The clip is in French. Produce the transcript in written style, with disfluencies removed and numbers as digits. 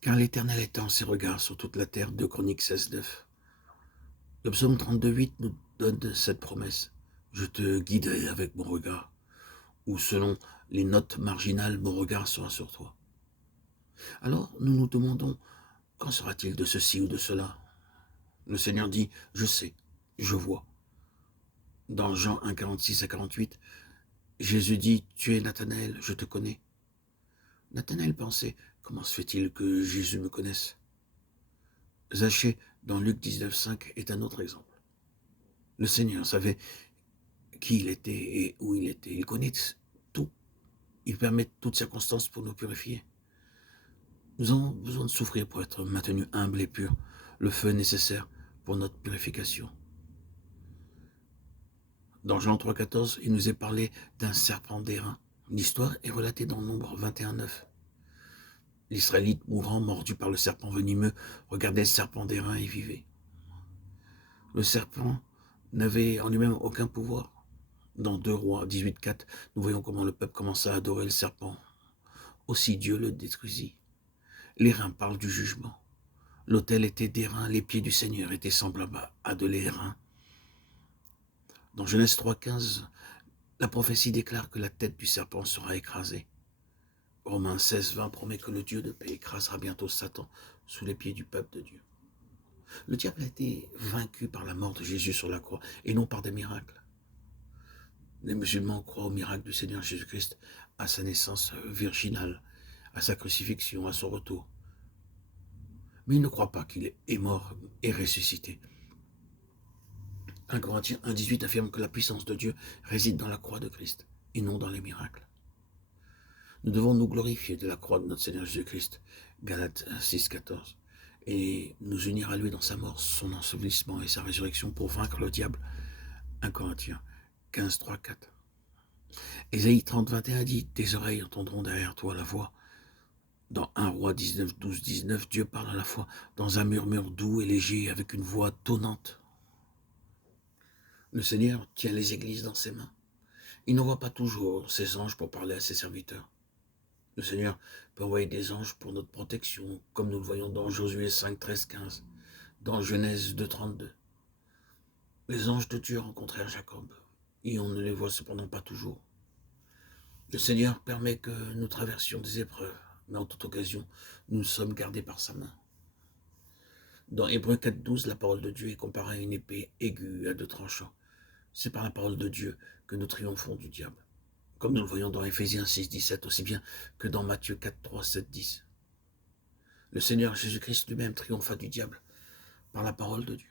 Car l'Éternel étend ses regards sur toute la terre, 2 Chroniques 16, 9. Le psaume 32, 8 nous donne cette promesse. Je te guiderai avec mon regard, ou selon les notes marginales, mon regard sera sur toi. Alors nous nous demandons, quand sera-t-il de ceci ou de cela? Le Seigneur dit, je sais, je vois. Dans Jean 1, 46 à 48, Jésus dit, tu es Nathanaël, je te connais. Nathanaël pensait, comment se fait-il que Jésus me connaisse? Zachée, dans Luc 19, 5, est un autre exemple. Le Seigneur savait qui il était et où il était. Il connaît tout. Il permet toutes circonstances pour nous purifier. Nous avons besoin de souffrir pour être maintenus humbles et purs, le feu nécessaire pour notre purification. Dans Jean 3, 14, il nous est parlé d'un serpent d'airain. L'histoire est relatée dans Nombre 21, 9. L'Israélite mourant, mordu par le serpent venimeux, regardait le serpent d'airain et vivait. Le serpent n'avait en lui-même aucun pouvoir. Dans 2 Rois 18, 4, nous voyons comment le peuple commença à adorer le serpent. Aussi Dieu le détruisit. L'airain parle du jugement. L'autel était d'airain, les pieds du Seigneur étaient semblables à de l'airain. Dans Genèse 3, 15, la prophétie déclare que la tête du serpent sera écrasée. Romains 16, 20 promet que le Dieu de paix écrasera bientôt Satan sous les pieds du peuple de Dieu. Le diable a été vaincu par la mort de Jésus sur la croix et non par des miracles. Les musulmans croient au miracle du Seigneur Jésus-Christ, à sa naissance virginale, à sa crucifixion, à son retour. Mais ils ne croient pas qu'il est mort et ressuscité. 1 Corinthiens 1, 18 affirme que la puissance de Dieu réside dans la croix de Christ et non dans les miracles. Nous devons nous glorifier de la croix de notre Seigneur Jésus-Christ, Galates 6, 14, et nous unir à lui dans sa mort, son ensevelissement et sa résurrection pour vaincre le diable. 1 Corinthiens 15, 3, 4. Ésaïe 30, 21 dit, tes oreilles entendront derrière toi la voix. Dans 1 Roi 19, 12, 19, Dieu parle à la fois dans un murmure doux et léger, avec une voix tonnante. Le Seigneur tient les églises dans ses mains. Il n'envoie pas toujours ses anges pour parler à ses serviteurs. Le Seigneur peut envoyer des anges pour notre protection, comme nous le voyons dans Josué 5, 13, 15, dans Genèse 2, 32. Les anges de Dieu rencontrèrent Jacob, et on ne les voit cependant pas toujours. Le Seigneur permet que nous traversions des épreuves, mais en toute occasion, nous sommes gardés par sa main. Dans Hébreux 4, 12, la parole de Dieu est comparée à une épée aiguë à 2 tranchants. C'est par la parole de Dieu que nous triomphons du diable, comme nous le voyons dans Éphésiens 6, 17, aussi bien que dans Matthieu 4, 3, 7, 10. Le Seigneur Jésus-Christ lui-même triompha du diable par la parole de Dieu.